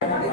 Namo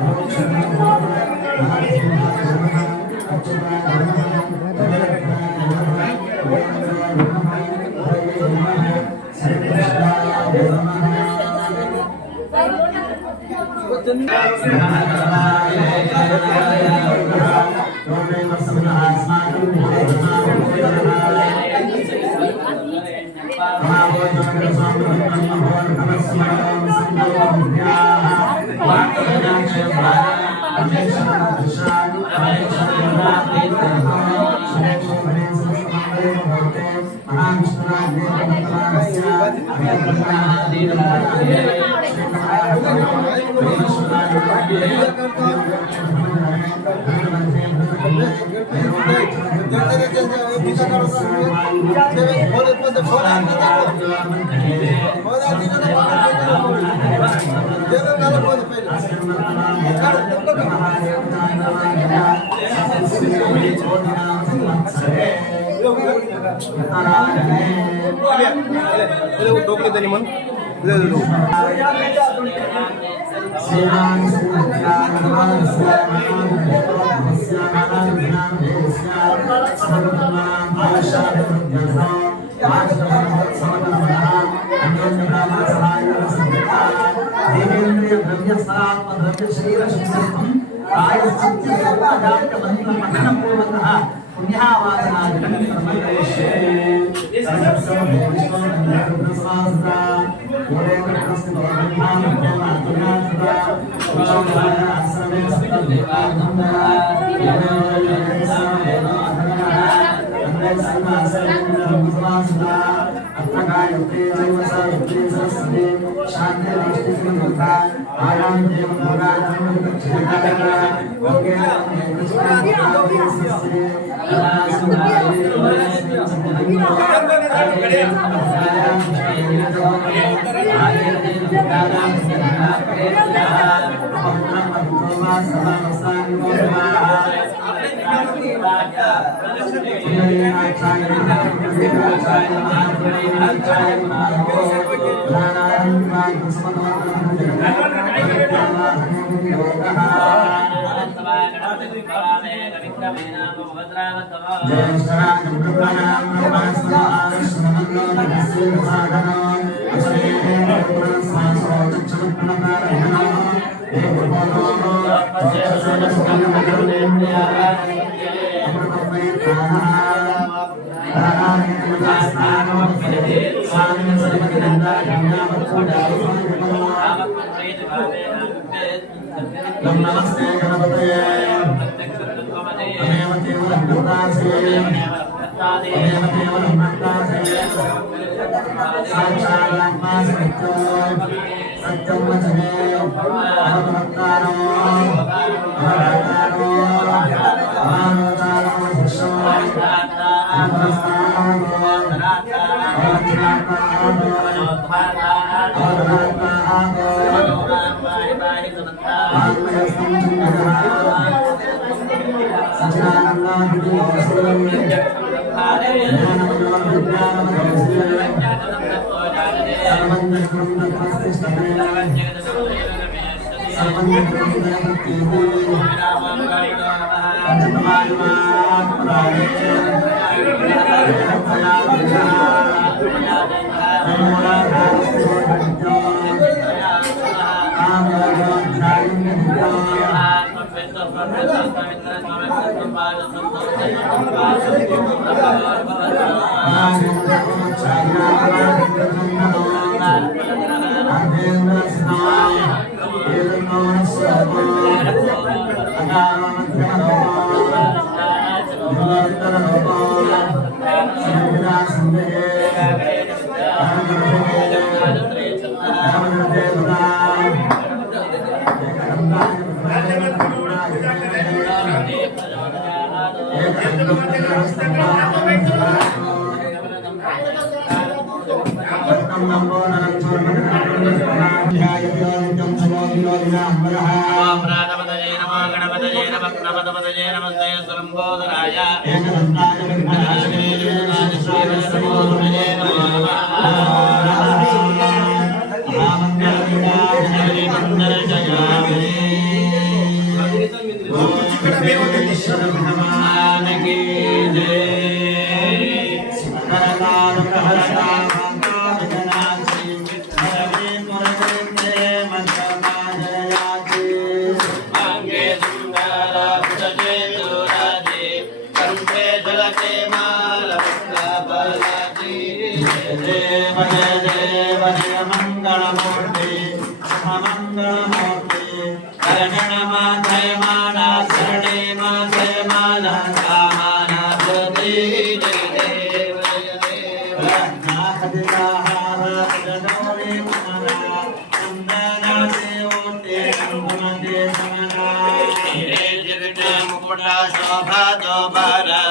मुकुटा शोभा दो बारा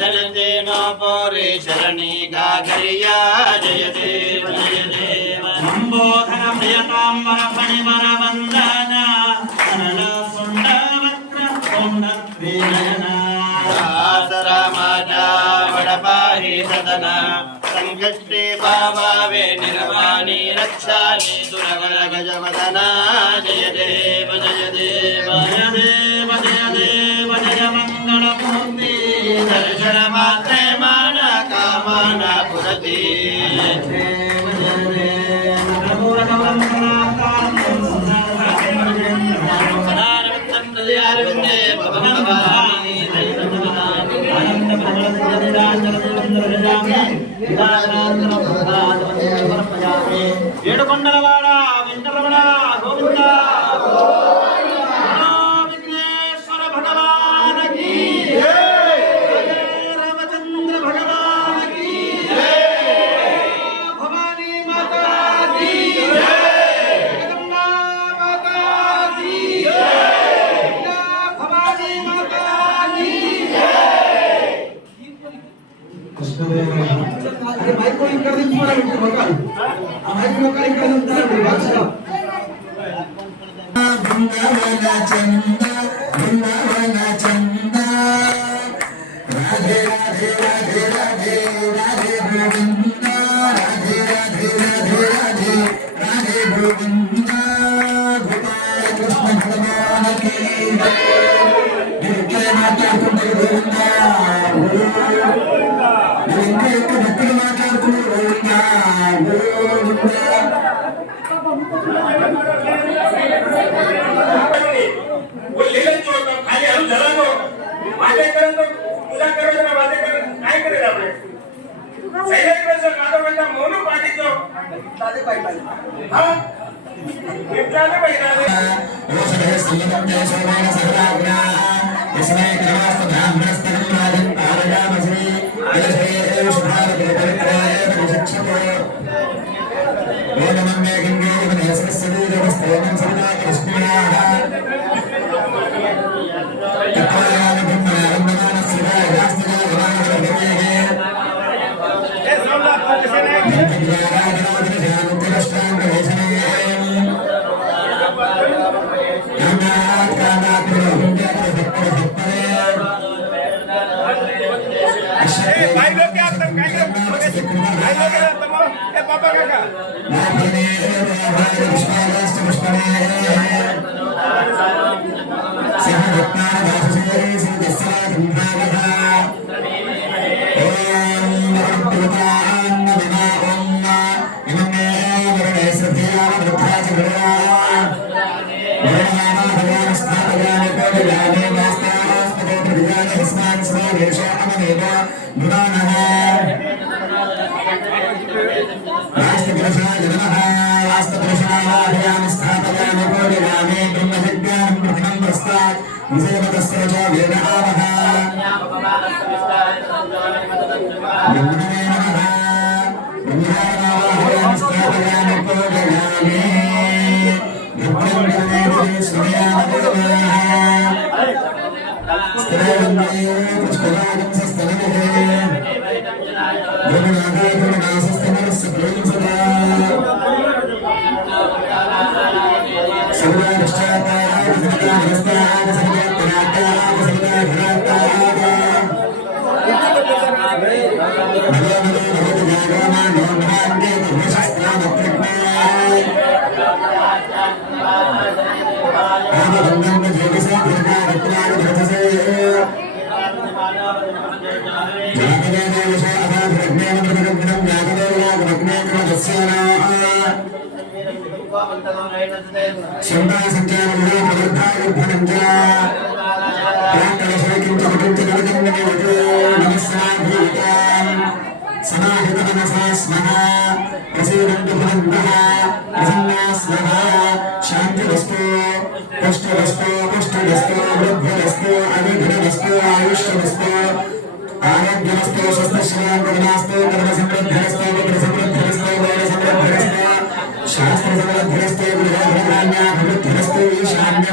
जलते नो पोरे शरणी गागरिया जय देव संबोधन प्रियतांबर फणिवर वंदना सरल सुंदर सुंदर रामाजा वडपाहि सदना संकष्टे भावे निर्वाणी रक्षानि दुर्वर गजवदना जय देव जय देव जय देव जय देव जय मंगलमूर्ति दर्शन मात्रे मान कामना पुरति देव जय देव ఏడుకొండలవాడ వెంకటరమణ గోవింద విఘ్నేశ్వర భగవాన్ కీ రామచంద్ర భగవాన్ కీ భవానీ మాతా కీ జగదంబా మాతా కీ భవానీ మాతా కీ अरे माइक को इनका दिन पूरा बिल्कुल मकान माइक को का इनका दिन पूरा बिल्कुल बृंदावन चंदा राधे राधे राधे राधे राधे गोविंदा राधे राधे राधे राधे राधे गोविंदा गोपाल कृष्ण भगवान की जय माता गोविंदा वो लीलन जो खाली हम जरा को बातें करें तो पूजा करें तो बातें करें नहीं करेगा अपने सही है कि सर कादो बेटा मोनो पार्टी तो दादी भाई हाँ क्या नहीं भाई दादी रोषधे संगम जय सोमान सर्वाग्ना इसमें क्रमस्त ब्राह्मणस्तरम राजन पारजामसि यशे शुभार पवित्राय शिक्षको वेदमन्ये गंगे वनेसरस्वती देवस्तोमं सर्वा कृष्णाः तत्त्वायान ब्रह्मणानं नमः यास्तिका भवानः ये सब लोग कैसे नहीं भाई लोग क्या तुम कहेंगे भाई लोग क्या तुम ए पापा काका शास्त्र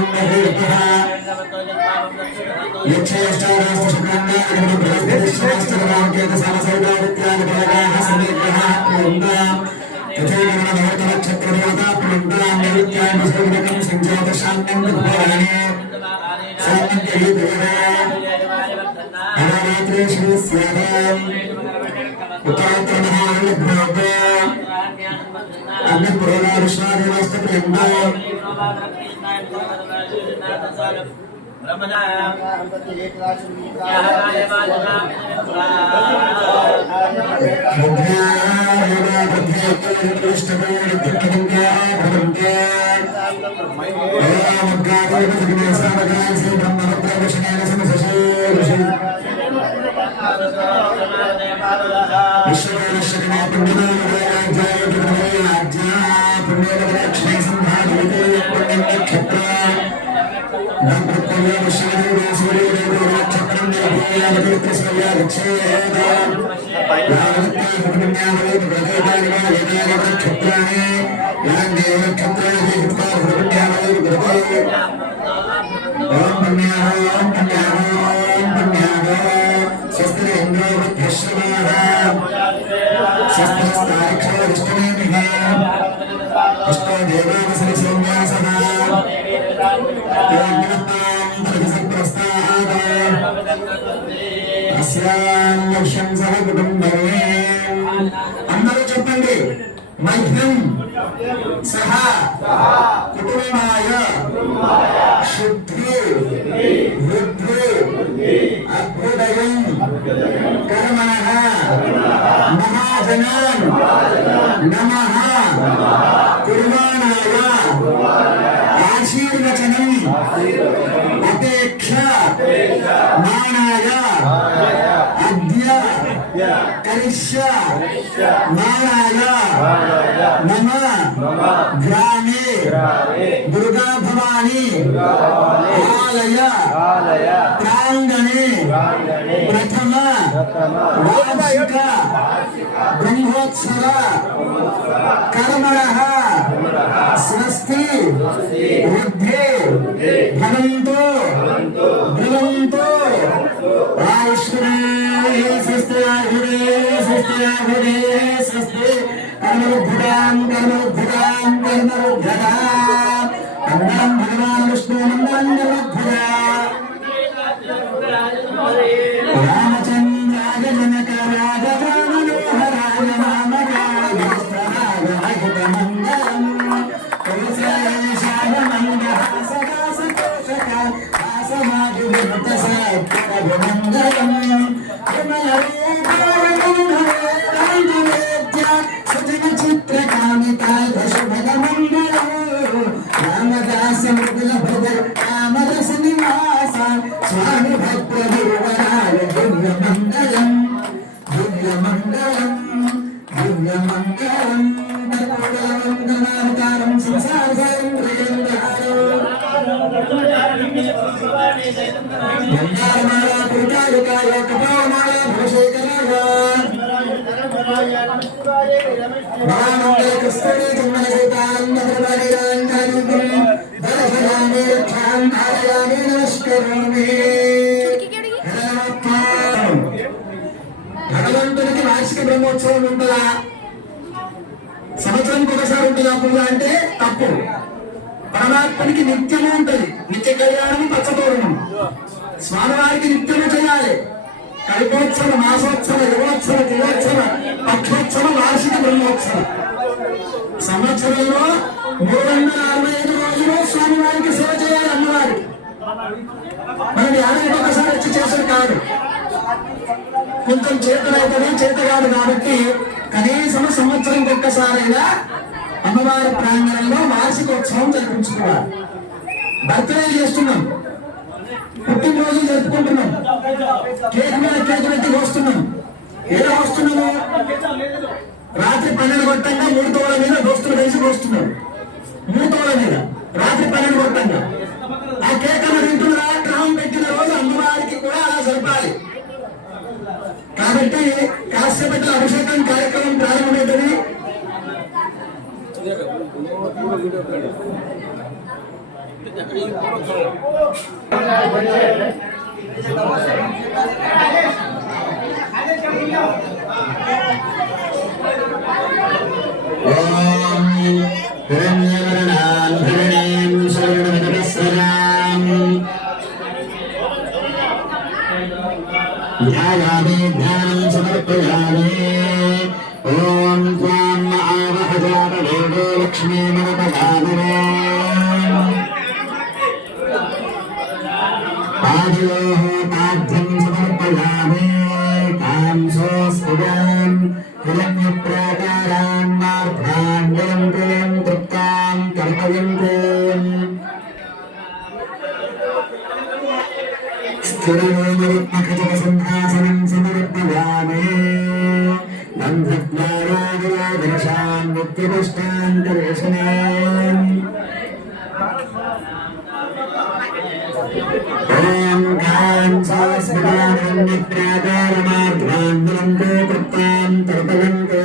అందరూ చెప్పండి. మహ్యం సహా కుటుంబాయ శుద్ధి వృద్ధి అభ్యుదయం కర్మణః మహాజనాన్ నమః కుర్వాణాయ ఆశీర్వచనం అపేక్ష మానాయ అద్య కరిష్య మానాయ నమ గ్రామే దుర్గా భవాని ఆలయ ప్రాంగణే ప్రథమ వార్షిక బ్రహ్మోత్సవ కర్మణః స్వస్తి వృద్ధి భవంతు భవంతు ఆయుష్మే స్వస్తి స్వస్తి కర్మరుద్ధతాం కర్మరుద్ధతాం కర్మరుద్ధతాం అందరం భగవాన్ విష్ణు మంగళముద్ధతా రామచంద్రాయ జనక రాఘవ మనోహరాయ రామరాయ స్తరాయ మంగళం తులసేశాయ మంగళ సదా సంతోషక ఆసమాధి మంగళం రామదాస మృదుల భద్ర రామరస నివాస స్వామి భద్ర దుర్వరాయ దివ్య మంగళం దివ్య మంగళం దివ్య మంగళం మంగళావతారం సంసారం మంగళమాల పురుషాయుకాయ కపాలమాల భూషేకరాయ మహామంగళ కస్తూరి జన్మన సీతానంద ధర్మనిరాంజానుకం దర్శయామి రక్షాం ధారయామి నమస్కరోమి. భగవంతునికి వార్షిక బ్రహ్మోత్సవం ఉంటుందా? సంవత్సరానికి ఒకసారి ఉంటుందా పూజ అంటే తప్పు. పరమాత్మనికి నిత్యము ఉంటుంది. నిత్య కళ్యాణం పచ్చతోరణం స్వామివారికి నిత్యము చేయాలి. కల్పోత్సవ మాసోత్సవ యువోత్సవ దివోత్సవ పక్షోత్సవ వార్షిక బ్రహ్మోత్సవం సంవత్సరంలో 365 రోజులు స్వామివారికి సేవ చేయాలి. అమ్మవారికి మనం ఏడాదికి ఒకసారి వచ్చి చేసేది కాదు. కొంచెం చేతనైతే చేత కాదు కాబట్టి కనీసం సంవత్సరంకి ఒక్కసారైనా అమ్మవారి ప్రాంగణంలో వార్షికోత్సవం జరిపించుకోవాలి. బర్త్డే చేస్తున్నాం, పుట్టినరోజు జరుపుకుంటున్నాం, కేక్ మీద కేక్ పెట్టి వస్తున్నాం. ఏదో వస్తున్నాము రాత్రి 12 గంటంగా 3 తోళ్ల మీద దోస్తులు కలిసి వస్తున్నాం. 3 తోళ్ల మీద రాత్రి 12 గంటంగా ఆ కేక్ అన్న తింటున్నా క్రమం పెట్టిన రోజు అమ్మవారికి కూడా అలా జరపాలి. కాబట్టి కాశ్యపట్ల అభిషేకం కార్యక్రమం ప్రారంభమైంది. ध्यानं समर्पयामि। ओम त्वां आवहजातवेदो लक्ष्मी मनपगामिने पादयोः पाद्यं समर्पयामि। कांसोऽस्फुटां हिरण्यप्राकारान् मार्धाण्यं प्रियं तृप्तां कर्पयन्ते। स्थिरमखजसिंहासनं समर्पयामि। बन्धद्वारादिरादर्शान् नित्यपुष्टान्तरेशनान् ॐ कांसोऽस्फुटानन्यप्राकारमार्धाण्यं तृप्तां तर्पयन्ते।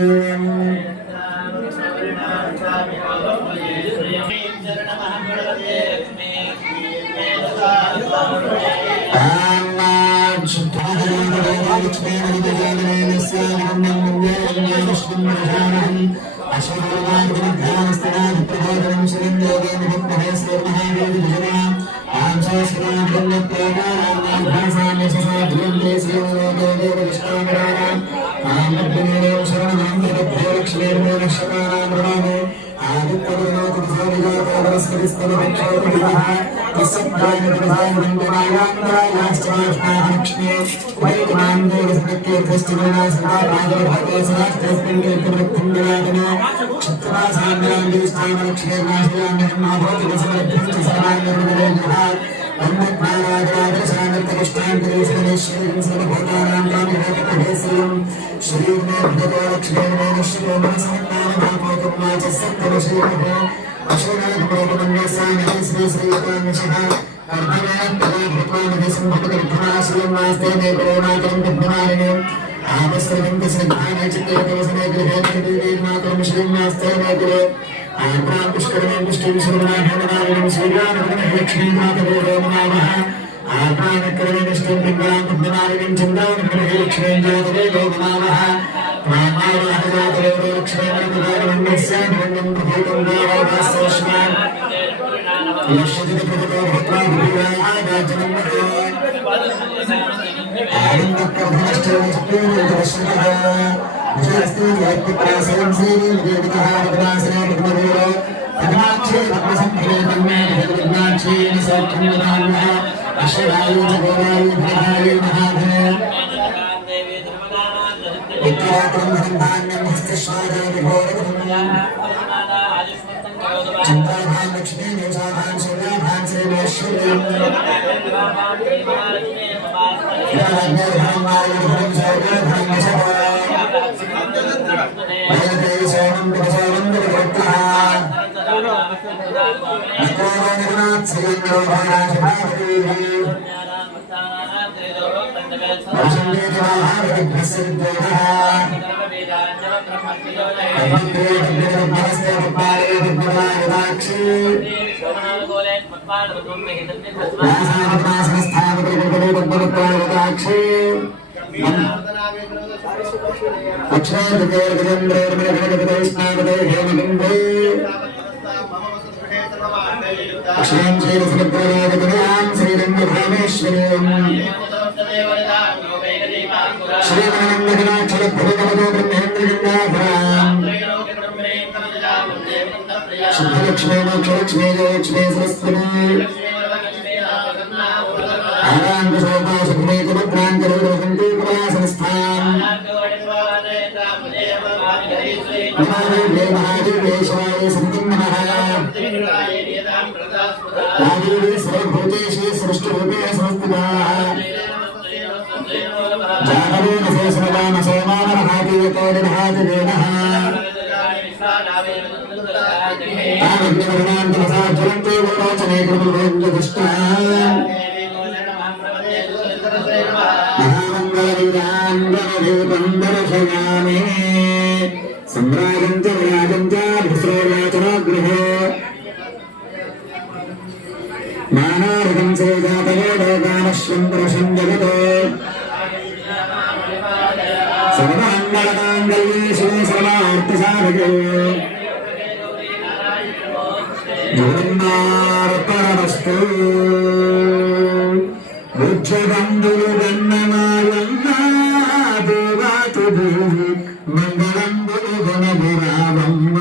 माना తారకం శ్రీజాతయే లోకానశ్వం పురుషం జగతో సర్వాంగళమాంగళ్యే శివే సర్వార్థసాధకే జగన్నార్పణమస్తు. ఉజ్జబంధులు గన్నమాయన్న దేవాతు దేవి మంగళంబులు గణగురావమ్మ.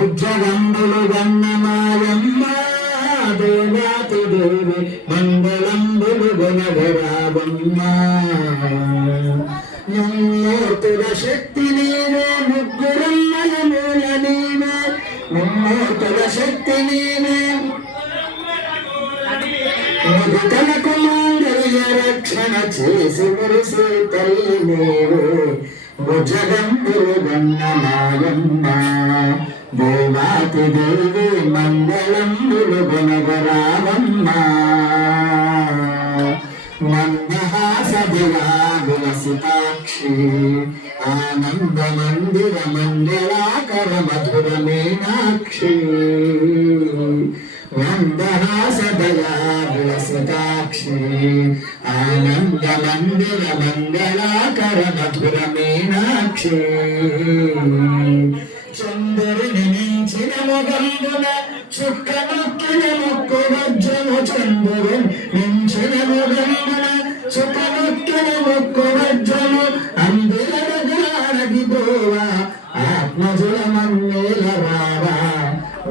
ఉజ్జబంధులు గన్నమాయమ్మ దేవాతు దేవి మంగళంబులు గణగురావమ్మ. ముమ్మూర్తుల శక్తి నీవే ముగ్గురమ్మల మూల నీవే. ముమ్మూర్తుల శక్తి నీవే ముదుతలకు మాంగళ్య రక్షణ చేసి మురిసే తల్లి నీవే. భుజగంబులు గన్నమాయమ్మ దేవాతి దేవి మంగళంబులు గణగరావమ్మ. మందహాసదిలా విలసితాక్షి ఆనంద మందిర మంగళాకర మధుర మీనాక్షి. మందహాసదయా విలసితాక్షి ఆనంద మందిర మంగళాకర మధుర మీనాక్షి. చంద్రుని మించిన మొగంబున చుక్కనొక్కిన ముక్కు వజ్రము. చంద్రుని మించిన మొగంబున చుక్కనొక్కిన ముక్కు వజ్రము. అందిరగోవా ఆత్మజుల మన్నేల రావా.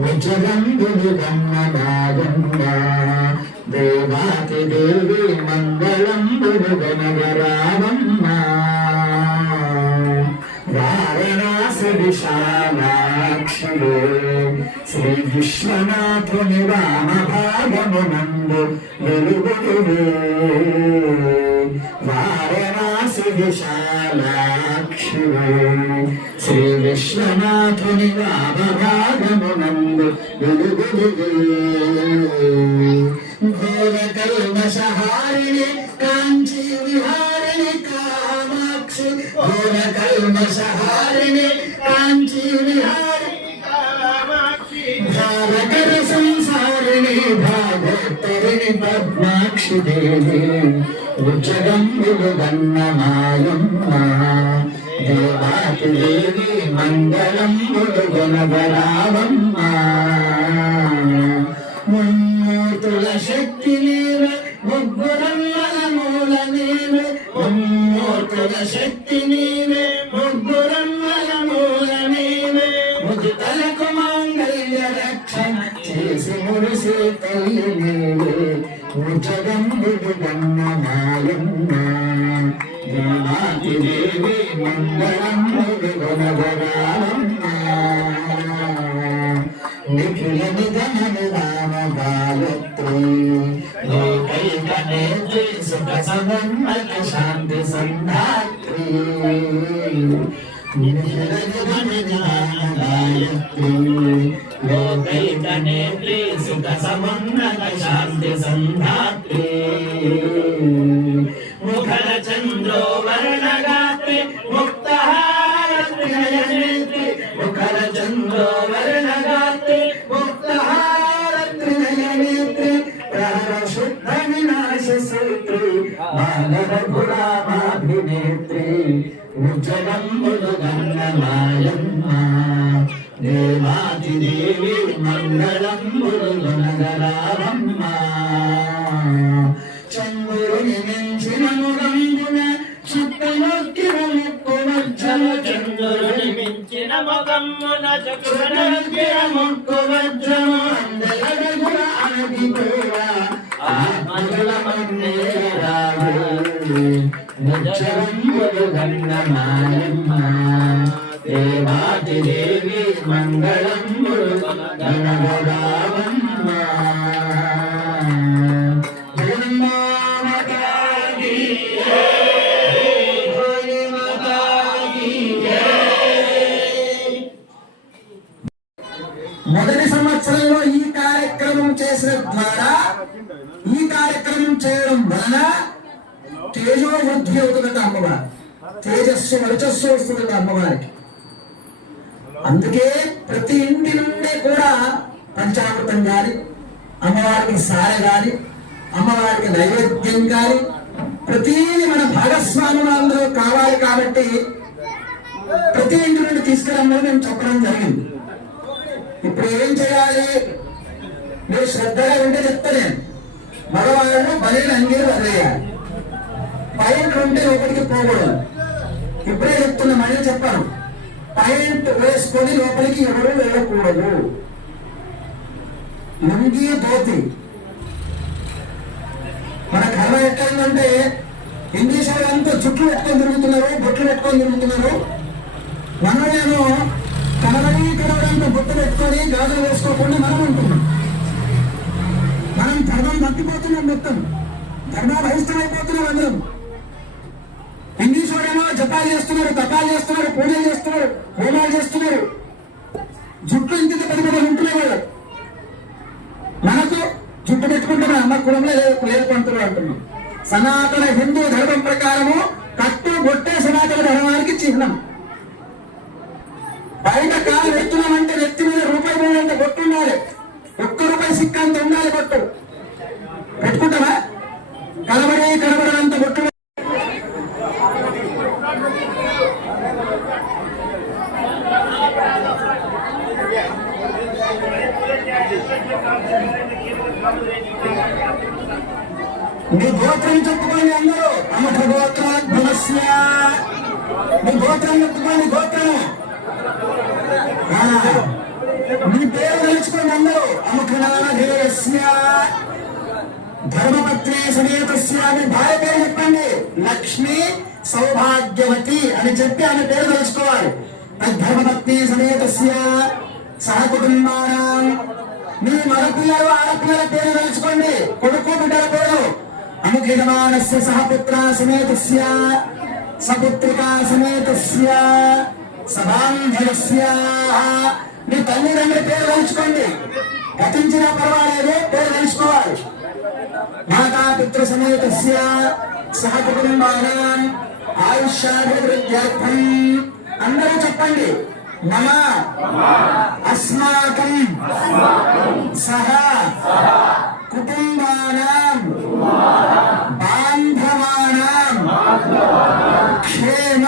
ఉజ్జగంబులు గన్ననాగమ్మ దేవాతి దేవి మంగళంబులు గణగరావమ్మ. వారణాసి విశాలాక్షిలో శ్రీ విశ్వనాథుని వామభాగమునందు వెలుగులువే. వారణాసి విశాలాక్షిలో శ్రీ విశ్వనాథుని వామభాగమునందు వెలుగులువే. ఘోర కల్మషహారిణి కాంచీ విహారిణి కామాక్షి. ఘోర కల్మషహారిణి కాంచీ విహారిణి కామాక్షి. భారకర సంసారిణి భాగోత్తరిణి పద్మాక్షి దేవి. ఉజ్జగంబులు గన్నమాయమ్మ దేవాతి దేవి మంగళంబులు గణగరావమ్మ. ముమ్మూర్తుల శక్తి నీవే ముగ్గురమ్మల మూల నీవే. ముమ్మూర్తుల శక్తి నీవే ముగ్గురమ్మల మూల నీవే. ముదుతలకు మాంగళ్య రక్షణ చేసి మురిసే తల్లి నీవే. ఉజ్జగంబులు గన్నమాయమ్మ దేవాతి దేవి మంగళంబులు గణగరావమ్మ. నిఖిల నిధన నిదాన గాయత్రి లోకైక నేత్రి సుఖ సమన్వయ శాంతి సంధాత్రి. నిఖిల నిధన నిదాన గాయత్రి లోకైక నేత్రి సుఖ సమన్వయ శాంతి సంధాత్రి. ముఖర చంద్రో వర్ణగాత్రి ముక్తహారత్రి నయనేత్రి. ముఖర చంద్రో వర్ణగాత్రి ముక్తహారత్రి నయనేత్రి. ప్రహర శుద్ధ వినాశ సూత్రి మానవ గురామాభినేత్రి. ఉజ్జగంబులు గన్నమాయమ్మ దేవాతి దేవి మంగళంబులు గణగరావమ్మ. చంద్రుని మించిన ముగంబున చుక్కనొక్కిన ముక్కు వజ్రము. చంద్రుని మించిన ముగంబున చుక్కనొక్కిన ముక్కు వజ్రము. అందెలడగుల అణగిపోవా ఆత్మజుల మన్నేల రావే. ఉజ్జగంబులు గన్నమాయమ్మ దేవాతి దేవి మంగళంబులు గణగరావమ్మ. మొదటి సంవత్సరంలో ఈ కార్యక్రమం చేసిన ద్వారా ఈ కార్యక్రమం చేయడం వలన తేజో వృద్ధి అవుతుందట అమ్మవారు. తేజస్సు వర్చస్సు వస్తుందట అమ్మవారికి. అందుకే ప్రతి ఇంటి నుండి కూడా పంచామృతం గాని అమ్మవారికి సారె కానీ, అమ్మవారికి నైవేద్యం కానీ, ప్రతిదీ మన భాగస్వామ్యం అందరూ కావాలి. కాబట్టి ప్రతి ఇంటి నుండి తీసుకురమ్మని మేము చెప్పడం జరిగింది. ఇప్పుడు ఏం చేయాలి? మీరు శ్రద్ధగా ఉంటే చెప్తా నేను. మగవాళ్ళు బలిని అంగీలు వదిలేయాలి. పాయింట్ ఉంటే లోపలికి పోకూడదు. ఇప్పుడే చెప్తున్నా, మళ్ళీ చెప్పాను. పాయింట్ వేసుకొని లోపలికి ఎవరు వెళ్ళకూడదు. లుంగి ధోతి. మన కర్మ ఎట్లయిందంటే ఇంగ్లీష్ వాళ్ళంతా చుట్లు పెట్టుకొని తిరుగుతున్నారు, బొట్లు పెట్టుకొని తిరుగుతున్నారు. మనమేమో కడవడంతా బొట్టు పెట్టుకొని గాజులు వేసుకోకుండా మనం ఉంటున్నాం. మనం ధర్మం తప్పిపోతున్నాం, మొత్తం ధర్మాభయిష్టమైపోతున్నాం అందరం. ఇంగ్లీష్ వాడేమో జపాలు చేస్తున్నారు, తపాలు చేస్తున్నారు, పూజలు చేస్తున్నారు, హోమాలు చేస్తున్నారు. జుట్టు ఇంత పెద్ద పెద్ద ఉంటున్నాయి వాళ్ళు. మనకు జుట్టు పెట్టుకుంటే మన అమ్మ కులంలో లేదు పంతులు అంటున్నాం. సనాతన హిందూ ధర్మం ప్రకారము కట్టు బొట్టే సనాతన ధర్మానికి చిహ్నం. బయట కాలు పెడుతున్నామంటే నెత్తి మీద రూపాయి మూడంత బొట్టు ఉండాలి. ₹1 సిక్కంత ఉండాలి బొట్టు. పెట్టుకుంటామా? కనబడంత బొట్టు. మీ గోత్రం చెప్పుకోండి అందరూ. అమఠ గోత్రాద్భుతస్య. మీ గోత్రం చెప్పుకోండి, గోత్రం. మీ పేరు తెలుసుకోండి అందరూ. అముఖనామధేయస్య ధర్మపత్ని సమేతస్య. మీ భార్య పేరు చెప్పండి. లక్ష్మి సౌభాగ్యవతి అని చెప్పి ఆమె పేరు తెలుసుకోవాలి. ధర్మపత్ని సమేతస్య సహ కుటుంబానాం. మీ మగపిల్లలు ఆడపిల్లల పేరు తెలుసుకోండి, కొడుకు బిడ్డల పేరు. అముఖియమానస్య సహపుత్ర సమేతస్య సపుత్రికా సమేతస్య సబాంధవస్య. మీ తల్లిదండ్రుల పేరు తెలుసుకోండి. గతించినా పర్వాలేదు, పేరు తెలుసుకోవాలి. మాతాపితృ సమేతస్య సహ కుటుంబానాం ఆయుష్యాభివృద్ధ్యర్థం. అందరూ చెప్పండి. మమ అస్మాకం సహ కుటుంబానాం బాంధవానాం క్షేమ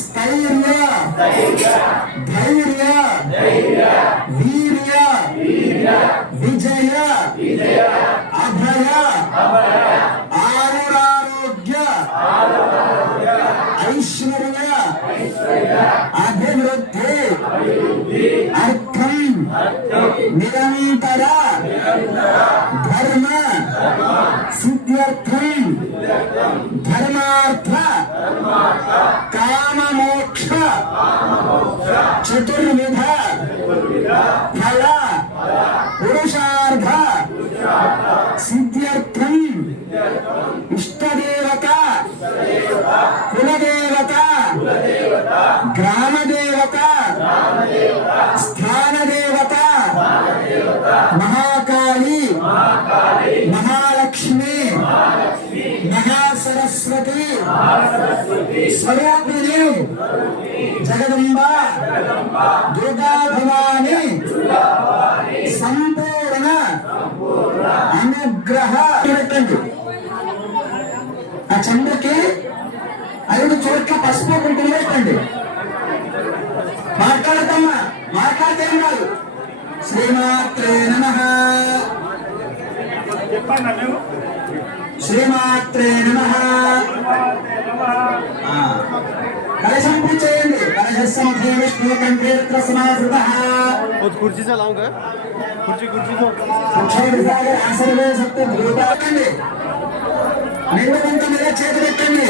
స్థైర్య ధైర్య వీర్య విజయ అభయ ఆయురారోగ్య ఐశ్వర్య అభివృద్ధి అర్థం నిరంతర ధర్మ సిద్ధ్యర్థం ధర్మార్థ కామమోక్ష చతుర్విధ ఫల పురుషార్థ సిద్ధ్యర్థం ఇష్టదేవత కులదేవత గ్రామదేవత స్థానదేవత మహాకాళి మహాలక్ష్మి మహాసరస్వతి స్వరూపిణి జగదంబ దుర్గా భవాని సంపూర్ణ అనుగ్రహ. పెట్టండి. ఆ చంద్రకి 5 చోట్ల పసుపు కుంకుమ పెట్టండి. మాట్లాడతామా? మాట్లాడితే ఏం కాదు. శ్రీమాత్రే నమః. శ్రీమాత్రే నమః. कलशम पूजेंगे कलशस्य विष्णु कंठेत्र समासृतः कुर्सी से लाऊंगा कुर्सी तो अक्षय विभाग आसनवे सत्य भूताकंడి నిండు కొంత మీద చేతి పెట్టండి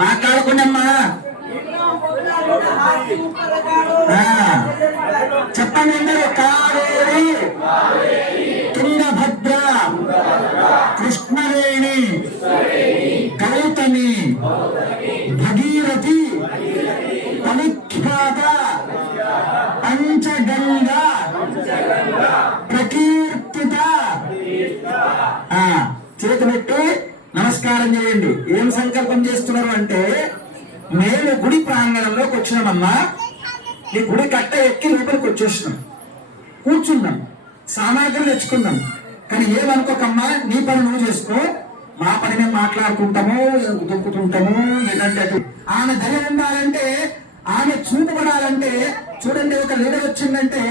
మాట్లాడకుండమ్మా చెప్పండి అందరూ కావేరి తుంగభద్ర కృష్ణవేణి గౌతమి భగీరథి పవిఖ్యాత పంచగంగా ప్రకీర్తిత చేతి పెట్టి నమస్కారం చేయండి. ఏం సంకల్పం చేస్తున్నారు అంటే మేము గుడి ప్రాంగణంలోకి వచ్చినామమ్మా, ఈ గుడి కట్ట ఎక్కి లోపలికి వచ్చేసినాం, కూర్చున్నాం. సామాగ్రి తెచ్చుకున్నాం. కానీ ఏమనుకోకమ్మా, నీ పని నువ్వు చేసుకో, మా పని మేము మాట్లాడుకుంటాము, దుక్కుతుంటాము. ఏంటంటే ఆమె ధర ఉండాలంటే, ఆమె చూపబడాలంటే, చూడండి ఒక లీడర్ వచ్చిందంటే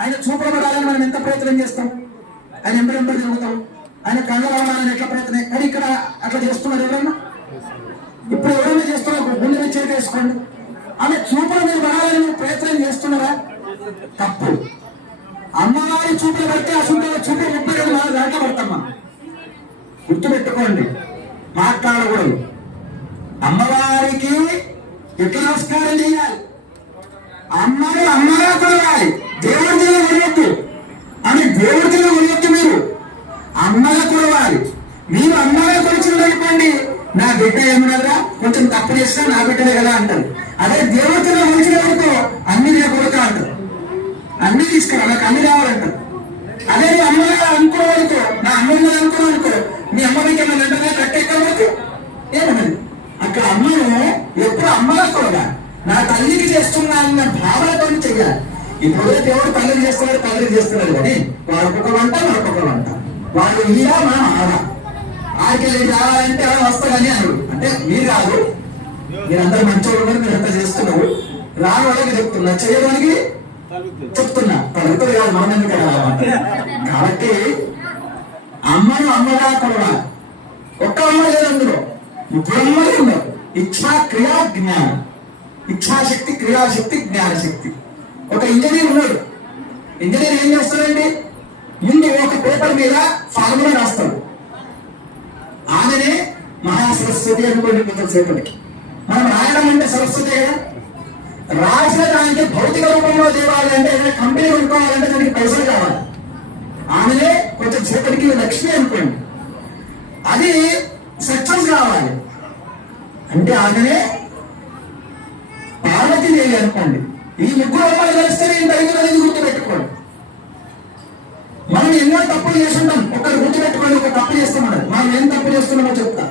ఆయన చూపబడాలని మనం ఎంత ప్రయత్నం చేస్తాం, ఆయన ఎంబడి తిరుగుతాం, ఆయన కళ్ళు రావాలని ఎట్లా ప్రయత్నం. కానీ ఇక్కడ అట్లా చేస్తున్నారు ఎవరన్నా? ఇప్పుడు ఎవరైనా చేస్తున్నారు? గుండె మీద వేసుకోండి. ఆమె చూపులు మీరు పడాలని మీరు ప్రయత్నం చేస్తున్నారా? తప్పు. అమ్మవారి చూపులు పడితే అసలు చూపు 32 దాంట్లో పడతామా? గుర్తుపెట్టుకోండి, మాట్లాడకూడదు. అమ్మవారికి ఎట్లా నమస్కారం చేయాలి? అమ్మని అమ్మగా కొలవాలి, దేవుడి దగ్గర కొలవద్దు. అని దేవుడి దగ్గర కొలవద్దు. మీరు అమ్మగా కొలవాలి. మీరు అమ్మగా కొలిచిందనుకోండి, నా బిడ్డ ఏమన్నారా కొంచెం తప్పు చేస్తా, నా బిడ్డలే కదా అంటారు. అదే దేవుడి దగ్గర కొలిచినప్పుడు అన్ని నేను కొడతా అంటారు, అన్ని తీసుకురా, నాకు అన్ని రావాలంటారు. అదే నీ అమ్మగా అనుకోవనుకో, నా అమ్మగా అనుకోవనుకో, మీ అమ్మకి ఏమైనా వెంటనే కట్టెక్కవచ్చు ఏమన్నది. అక్కడ అమ్మను ఎప్పుడు అమ్మగా కొలవాలి, నా తల్లికి చేస్తున్నానన్న భావనతో చెయ్యాలి. ఇప్పుడు దేవుడు తల్లికి చేస్తున్నాడు, తల్లికి చేస్తున్నాడు కానీ వాడికొక వంట మరొక వంట, వాడు ఈరా మనం ఆరా. ఆడికి రావాలంటే అలా వస్తాడని అన్నాడు. అంటే మీరు కాదు, మీరందరూ మంచోళ్ళు ఉన్నారు, మీరు అంతా చేస్తున్నారు. రాని వాళ్ళకి చెప్తున్నా, చేయడానికి చెప్తున్నా, తల్లితో కాదు మనం ఎందుకు రావాలంటే. కాబట్టి అమ్మను అమ్మగా కొలవాలి. ఒక్క అమ్మ లేదు అందులో, ముగ్గురు అమ్మలే ఉన్నారు. ఇచ్ఛా, క్రియా, జ్ఞానం. ఇచ్ఛాశక్తి, క్రియాశక్తి, జ్ఞానశక్తి. ఒక ఇంజనీర్ ఉన్నాడు. ఇంజనీర్ ఏం చేస్తాడండి? ముందు ఒక పేపర్ మీద ఫార్ములా రాస్తాడు. ఆమెనే మహాసరస్వతి అనుకోండి. కొంతసేపటికి మనం రాయడం అంటే సరస్వతి కదా. రాసిన దానికి భౌతిక రూపంలో తేవాలి అంటే, ఏదైనా కంపెనీ కొనుక్కోవాలంటే దానికి పైసలు కావాలి. ఆమెనే కొంచెం సేపటికి లక్ష్మి అనుకోండి, అది సక్సెస్ కావాలి అంటే ఆమెనే పార్వతీదేవి అనుకోండి. ఈ ముగ్గురు అమ్మాయిలు కలిస్తే నేను తగ్గుతుంది. గుర్తుపెట్టుకోండి, మనం ఎన్నో తప్పులు చేస్తుంటాం. ఒకరు గుర్తుపెట్టుకోండి, ఒక తప్పు చేస్తున్నాడు. మనం ఏం తప్పు చేస్తున్నామో చెప్తా.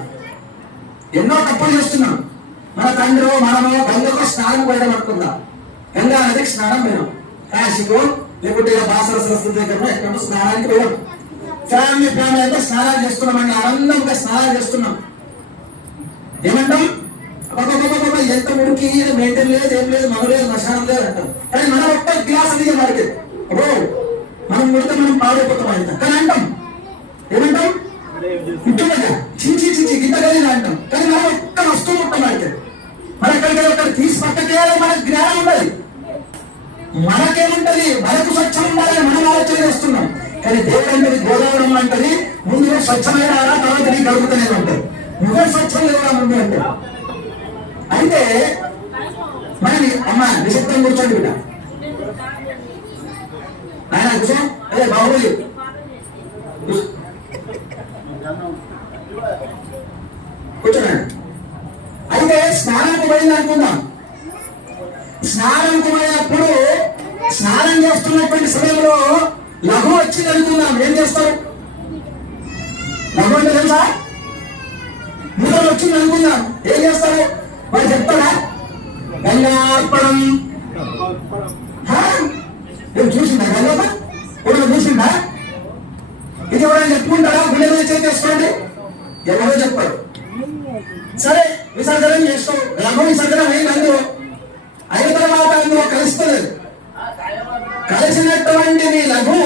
ఎన్నో తప్పులు చేస్తున్నాం. మన తండ్రి మనమో గంగకు స్నానం పోయడం అనుకుందాం. గంగా నదికి స్నానం పోయాం, కాశీకో లేకుంటే బాసర సరస్వతి దగ్గర ఎక్కడో స్నానానికి పోయాం. ఫ్యామిలీ అయితే స్నానాలు చేస్తున్నామండి, ఆనందంగా స్నానాలు చేస్తున్నాం. ఏమంటాం? ఎంత ముడికి మెయింటైన్ లేదు, ఏం లేదు, మన లేదు, మశానం లేదు అంటాం. కానీ మనం ఒక్క గ్లాస్ దిగే మారితే మనం ముడితే మనం పాడైపోతాం అంట. కానీ అంటాం ఏమంటాం? ఇంటుగా చించి చించి గింత కలిగి అంటాం. కానీ మనం ఒక్క వస్తువు ముట్టం అయితే మన ఎక్కడికి తీసి పక్కకేయాలి. మనకు జ్ఞానం ఉండాలి, మనకేముంటది, మనకు స్వచ్ఛం ఉండాలని మనం ఆలోచన చేస్తున్నాం. కానీ దేవుడు అంటే గోదావరం అంటది, ముందు స్వచ్ఛమైన తర్వాత నీకు అడుగుతూనే ఉంటుంది. నువ్వే స్వచ్ఛం లేదా ముందు అంటే. అయితే మరి అమ్మ నిశ్శబ్దం కూర్చోండి బిడ్డ, ఆయన కూర్చో. అదే బాహుబలి కూర్చోండి. అయితే స్నానానికి పోయింది అనుకుందాం. స్నానానికి పోయినప్పుడు స్నానం చేస్తున్నటువంటి సమయంలో లఘు వచ్చింది అనుకుందాం. ఏం చేస్తారు? లఘు అంటే తెలుసా? మూలం వచ్చింది అనుకుందాం. ఏం చేస్తారు? వాడు చెప్తారా? గంగార్పణం. నేను చూసిందా గంగమ్మ? ఎవరు చూసిందా? ఇది ఎవరైనా చెప్పుకుంటారా? గుండె మీద చేసేసుకోండి. ఎవరో చెప్పారు. సరే విసర్జనం చేసుకో. లఘు విసర్జనం అయింది. అందులో అయిన తర్వాత అందులో కలుస్తుంది. కలిసినటువంటి నీ లఘు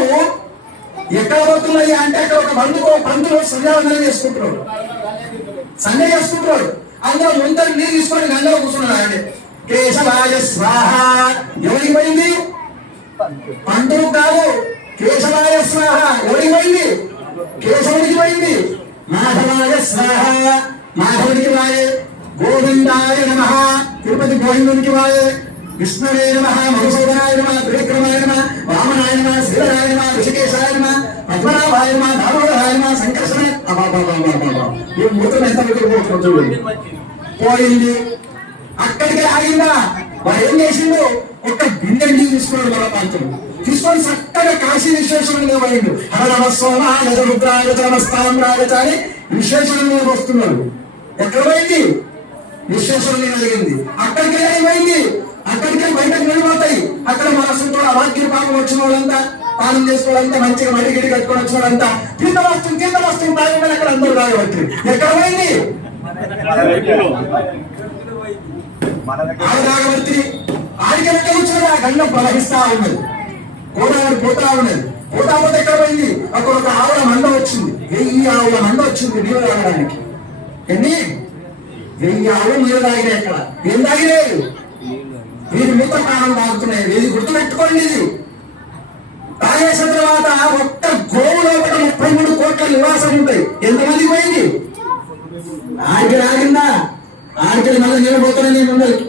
ఎక్కడ పోతున్నది అంటే అక్కడ ఒక పంతులు సంధ్యావందనం చేసుకుంటున్నాడు, సంధ్య చేసుకుంటున్నాడు. అందులో ముందరు నీరు తీసుకొని గంగలో కూర్చున్నాడు. అంటే కేశవాయ స్వాహ. ఎవరికి పోయింది? పంతులు కాదు, కేశవాయ స్వాహ. ఎవరికి పోయింది? కేశవుడికి పోయింది. మాధవాయ స్వాహ. మాధవుడికి వాయే. గోవిందాయ నమః. తిరుపతి గోవిందునికి వాయే. విష్ణువే నమః. మధుసూదనాయ నమః. త్రివిక్రమాయ నమః. వామనాయ నమః. శ్రీధరాయ నమః. ఋషికేశాయ నమః. పద్మనాభాయ నమః. దామోదరాయ నమః. సంకర్షణ. ఈ మూత్రం ఎంత పోయింది. అక్కడికి ఆగిందా? వాడు ఏం చేసిండు? ఒక బిందె నీళ్ళు తీసుకున్నాడు. మన పంతులు తీసుకొని చక్కగా కాశీ విశ్వేశ్వరంగా పోయిండు. హర నమ సోమాయ రుద్రాయ నమస్తామ్రాయ అని విశ్వేశ్వరంగా వస్తున్నాడు. ఎక్కడ పోయింది? విశ్వేశ్వరం కలిగింది. అక్కడికి ఏమైంది? అక్కడికే బయటకు వెళ్ళిపోతాయి. అక్కడ మనసుతో అవాక్య పాపం వచ్చిన వాళ్ళంతా పాలన చేసుకోవాలంతా మంచిగా మడి గిడి కట్టుకొని వచ్చినాడంతా కింద వస్తుంది తాగమని అక్కడ అందరూ తాగవచ్చు. ఎక్కడ పోయింది ఆడదాగవర్తి? ఆడికెళ్ళ వచ్చిన ఆ గండం ప్రవహిస్తా ఉన్నది, గోదావరి పోతా ఉన్నది. పోతా పోతే ఎక్కడ పోయింది? అక్కడ ఒక ఆవుల మంద వచ్చింది, 1000 ఆవుల మంద వచ్చింది నీరు తాగడానికి. ఎన్ని 1000 ఆవులు నీరు తాగినాయి. అక్కడ ఏం తాగినాయి? వీరి మూత ప్రాణం తాగుతున్నాయి. ఇది గుర్తుపెట్టుకోండి. ఇది తాగేసిన తర్వాత ఒక్క గోవులో 33 కోట్ల నివాసం ఉంటాయి. ఎంతమంది పోయింది? ఆడికి రాగిందా? ఆడికి మళ్ళీ నీళ్ళు పోతున్నాయి. నేను ముందరికి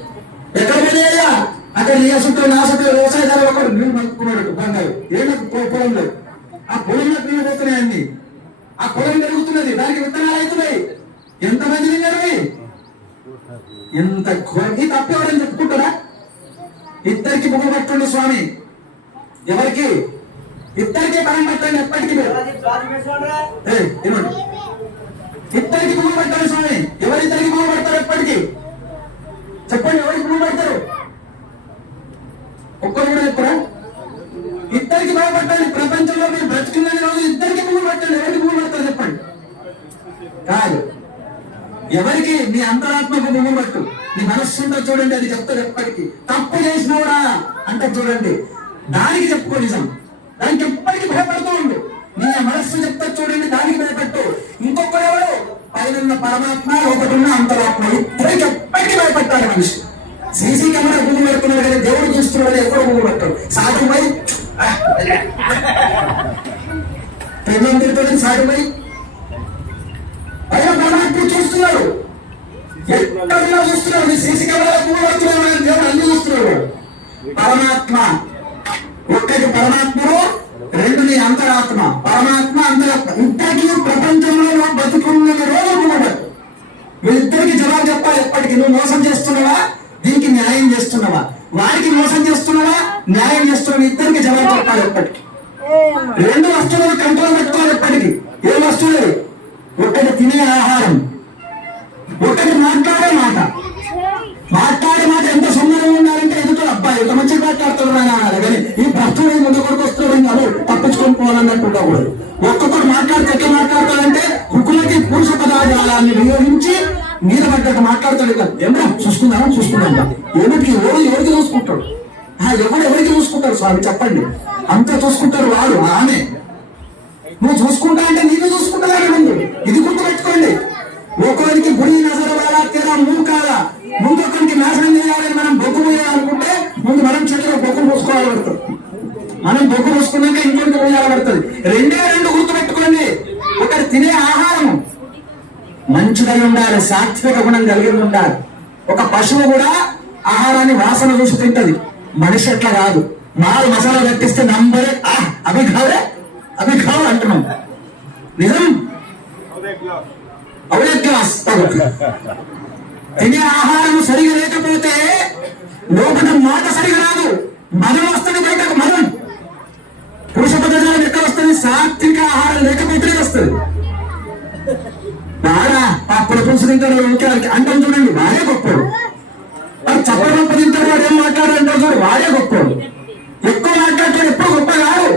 ఎక్కడ పోయాయా? అక్కడ నీ చుట్టూ నా చుట్టూ వ్యవసాయదారు ఒకరు నీళ్ళు మలుపుకున్నాడు బంగారు. ఏమకు పొలంలో ఆ పొలంలో నీళ్ళు పోతున్నాయండి. ఆ పొలం పెరుగుతున్నది, దానికి విత్తనాలు అవుతున్నాయి. ఎంతమంది తిన్నారు? ఎంత ఈ తప్పేవాడని చెప్పుకుంటారా? ఇద్దరికి బొమ్మ పట్టండి స్వామి. ఎవరికి? ఇద్దరికి పరం పట్టండి. ఎప్పటికీ ఏమండి? ఇద్దరికి బొమ్మ పట్టాలి స్వామి. ఎవరిద్దరికి బొమ్మ పడతారు? ఎప్పటికీ చెప్పండి. ఎవరికి బొమ్మ పడతారు? ఒక్కరు కూడా చెప్పరా? ఇద్దరికి బొమ్మ పట్టాలి. ప్రపంచంలో మీరు బ్రతుకున్న రోజు ఇద్దరికి బొమ్మ పట్టండి. ఎవరికి బొమ్మ పడతారు చెప్పండి? కాదు, ఎవరికి? నీ అంతరాత్మకు బొమ్మ పట్టు. నీ మనస్సు ఉంటుంది చూడండి, అది చెప్తారు ఎప్పటికీ. తప్పు చేసినవురా అంటే చూడండి, దానికి చెప్పుకో నిజం. దానికి ఎప్పటికీ భయపడుతూ ఉండు. నీ మనస్సు చెప్తా చూడండి, దానికి భయపట్టు. ఇంకొకరు ఎవరు? పైన పరమాత్మ, లోపటున్న అంతరాత్మ. ఇద్దరికి ఎప్పటికీ భయపట్టాలి మనిషి. సీసీ కెమెరా గుండు పెడుతున్నాడు కానీ దేవుడు చూస్తున్నాడు, ఎప్పుడు గుండు పెట్టాడు. సాటుపై ప్రేమం తిరుగుతుంది. సాటుపై పైన పరమాత్మ చూస్తున్నాడు, ఎక్కడైనా చూస్తున్నాడు. నీ సీసీ కెమెరా గుండు పెడుతున్నాడు, దేవుడు అన్ని చూస్తున్నాడు. పరమాత్మ ఒక్కటి పరమాత్మలో, రెండు నీ అంతరాత్మ. పరమాత్మ అంతరాత్మ ఇద్దరికి ప్రపంచంలో బతుకున్న రోజు ఉండదు. వీళ్ళిద్దరికి జవాబు చెప్పాలి ఎప్పటికీ. నువ్వు మోసం చేస్తున్నావా? దీనికి న్యాయం చేస్తున్నావా? వారికి మోసం చేస్తున్నావా? న్యాయం చేస్తున్నావా? ఇద్దరికి జవాబు చెప్పాలి ఎప్పటికీ. రెండు వస్తువులను కంట్రోల్ పెట్టుకోవాలి ఎప్పటికీ. ఏ వస్తువులు? ఒకటి తినే ఆహారం, ఒకటి మాట్లాడే మాట. మాట్లాడే మాట ఎంత సుందరంగా ఉండాలంటే ఎదుట అబ్బాయి ఎంత మంచిగా మాట్లాడుతున్నాడు అని అనాలి. కానీ ఈ భక్తుడు ముందు కొడుకు వస్తున్నాడు కాదు, తప్పించుకొని పోవాలన్నట్టు ఉండకూడదు. ఒక్కొక్కరు మాట్లాడితే ఎట్లా మాట్లాడతాడంటే హుకులకి పురుష పదార్థాలని వినియోగించి మీద పడ్డట్టు మాట్లాడతాడు. కదా ఏమో చూసుకుందాం. ఎవరికి ఎవరికి చూసుకుంటాడు? ఎవరికి చూసుకుంటారు స్వామి చెప్పండి? అంత చూసుకుంటారు వాడు ఆమె. నువ్వు చూసుకుంటా అంటే నేను చూసుకుంటా ముందు. ఇది గుర్తు పెట్టుకోండి. ఒకరికి గుడి నజరవాలా తెరా మూడు కాదా. ముందు ఒకరికి నాశనం చేయాలని మనం బొగ్గు పోయాలనుకుంటే ముందు మనం చేతిలో బొగ్గు పోసుకోవాలి పడుతుంది. మనం బొగ్గు పోసుకున్నాక ఇంకొకటి పోయాలి పడుతుంది. రెండు గుర్తు పెట్టుకోండి. ఒకటి తినే ఆహారం మంచిదై ఉండాలి, సాత్విక గుణం కలిగి ఉండాలి. ఒక పశువు కూడా ఆహారాన్ని వాసన చూసి తింటది, మనిషి అట్లా కాదు. మారు మసాలా కట్టిస్తే నంబరే అవి కావు అంటున్నాం. నిజం అవే క్లాస్. తినే ఆహారం సరిగా లేకపోతే లోపల మాట సరిగా రాదు, మదం వస్తుంది బయటకు. మదం పురుష పదార్థాలు ఎక్కడ వస్తుంది? సాత్విక ఆహారం లేకపోతేనే వస్తుంది. వాడా అప్పుడు పురుషు తింటాడు అంటాం చూడండి, వాడే గొప్పడు. వాడు చప్పటి తింటాడు, వాడు ఏం మాట్లాడాలంటారు చూడు, వాడే గొప్పడు. ఎక్కువ మాట్లాడతాడు, ఎప్పుడు గొప్ప కాదు.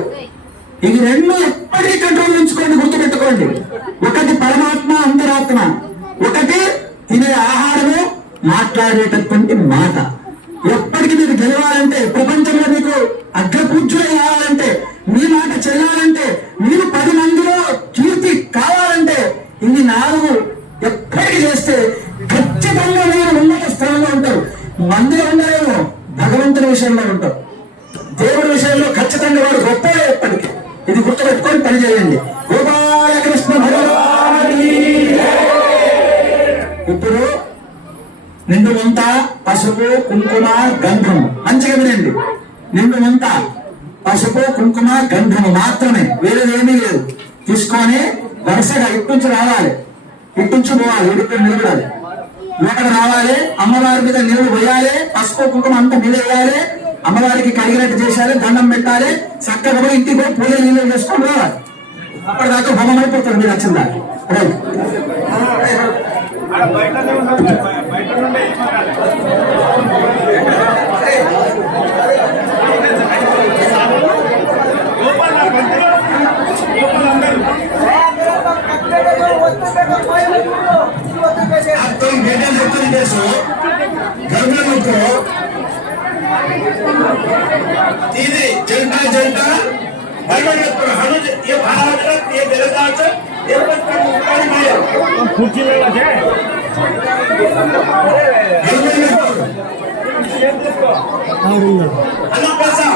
ఇది రెండు ఎప్పటికీ కంట్రోల్ ఉంచుకోండి, గుర్తుపెట్టుకోండి. ఒకటి పరమాత్మ అంతరాత్మ, ఒకటి తినే ఆహారము, మాట్లాడేటటువంటి మాట. ఎప్పటికీ మీరు గెలవాలంటే, ప్రపంచంలో మీకు అగ్రపూజ్యులు కావాలంటే, మీ మాట చెల్లాలంటే, మీరు 10 మందిలో కీర్తి కావాలంటే, ఇన్ని 4 ఎప్పటికీ చేస్తే ఖచ్చితంగా మీరు ఉన్నత స్థానంలో ఉంటారు. మందిలో ఉండలేమో, భగవంతుని విషయంలో ఉంటారు. దేవుడి విషయంలో ఖచ్చితంగా వాడు గొప్పలే ఎప్పటికీ. ఇది గుర్తుపెట్టుకొని పని చేయండి. గోపాలకృష్ణ భగవాని. ఇప్పుడు నిండు వంత పసుపు కుంకుమ గంధము, మంచిగా వినండి. నిండు వంత పసుపు కుంకుమ గంధము మాత్రమే, వేరేదేమీ లేదు. తీసుకొని వరుసగా ఇట్టుంచి రావాలి, ఇట్టుంచి పోవాలి, ఇటు నిలబడాలి. లోపల రావాలి, అమ్మవారి మీద నీళ్లు పోయాలి, పసుపు కుంకుమ అంతా మీద వేయాలి, అమ్మవారికి కడిగినట్టు చేశారు, దండం పెట్టాలి, చక్కగా పోయి ఇంటికి పోయి పూజ నీళ్ళు వేసుకొని రావాలి. అప్పటిదాకా హోమం అయిపోతారు మీరు వచ్చిందా. బయట ये जलसाचं एकच काम उपकारी नाही अनु कसा